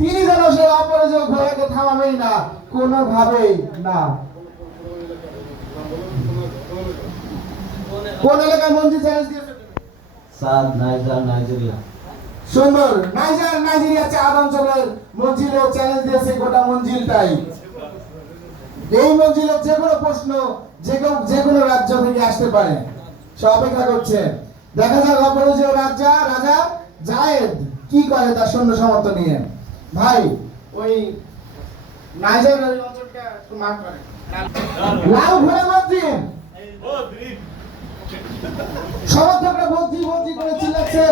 অপরাজয় ঘোড়াকে থামাবেই না কোনোভাবেই না। কোন এলাকায় মঞ্জিল চ্যালেঞ্জ দিয়েছে Chad Niger Nigeria. Sudan Niger Nigeria Chad অঞ্চলের মঞ্জিলে চ্যালেঞ্জ দিয়েছে গোটা মঞ্জিলটাই এই মঞ্জিলের যে কোনো প্রশ্ন যে কোনো যে কোনো রাজ্য থেকে আসতে পারে। সে অপেক্ষা করছে। দেখা যাক অপরাজয় রাজা রাজা জায়েদ কি করে তার সৈন্য সামর্থ্য নিয়ে। ভাই ওই নাইজার অঞ্চলটা একটু মার্ক করে লাল মন্ত্রী সমর্থকরা বদ্রি বদ্রি করে চিল্লাচ্ছে।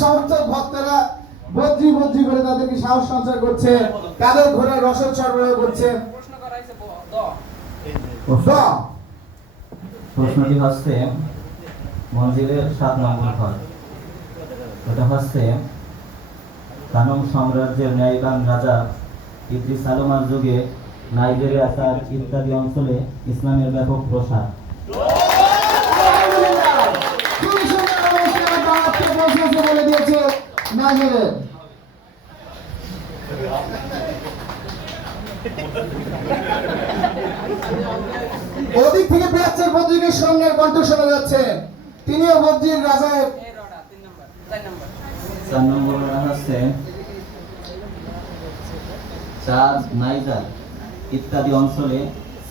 সমর্থক ভক্তরা বদ্রি বদ্রি করে তাদেরকে সাহস সঞ্চার করছে। তাদের ঘোড়ার রসদ সরবরাহ করছে! প্রশ্নটি হচ্ছে মঞ্জিলের সাত নম্বর ঘর ওটা হচ্ছে কানম সাম্রাজ্যের ন্যায়বান রাজা ইদ্রিস আলমার যুগে নাইজেরিয়া চাদ ইত্যাদি অঞ্চলে ইসলামের ব্যাপক প্রসার। ওদিক থেকে পেঁয়াজের বদ্রিকের সঙ্গে কণ্ঠ শোনা যাচ্ছে তিনিও বদ্রির রাজায় তিন নম্বর চার নম্বর। চার হচ্ছে চাদ নাইজার ইত্যাদি অঞ্চলে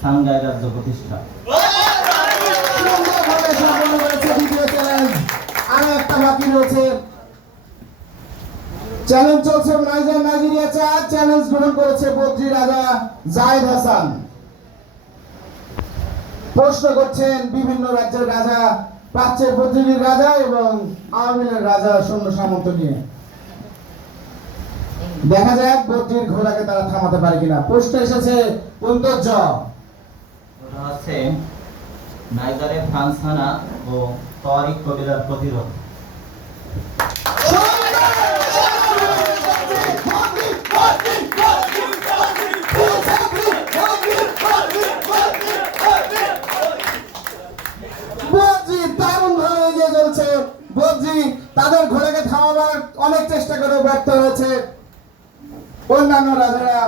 সাংগাই রাজ্য প্রতিষ্ঠা। আরও একটা বাকি রয়েছে চ্যালেঞ্জ চলছে নাইজার নাইজেরিয়া চার চ্যালেঞ্জ গ্রহণ করেছে বদ্রি রাজা জায়েদ হাসান। প্রশ্ন করছেন বিভিন্ন রাজ্যের রাজা প্রাচ্যের পৃথিবীর রাজা এবং আওয়ামী রাজা সৈন্য সামন্ত নিয়ে। দেখা যাক বদ্রির ঘোড়াকে তারা থামাতে পারে কিনা। প্রশ্ন এসেছে হচ্ছে নাইজারে ফ্রান্স হানা ও তরিক কবিরার প্রতিরোধ। তাদের ঘোড়াকে থামাবার অনেক চেষ্টা করে ব্যর্থ হয়েছে। অন্যান্য রাজারা।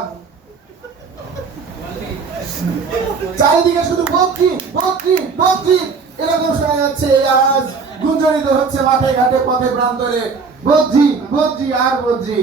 চারিদিকে শুধু বক্রি বক্রি বক্রি। এরকম শোনা যাচ্ছে এই আওয়াজ গুঞ্জরিত হচ্ছে মাঠে ঘাটে পথে প্রান্তরে। বদ্রি বদ্রি আর বদ্রি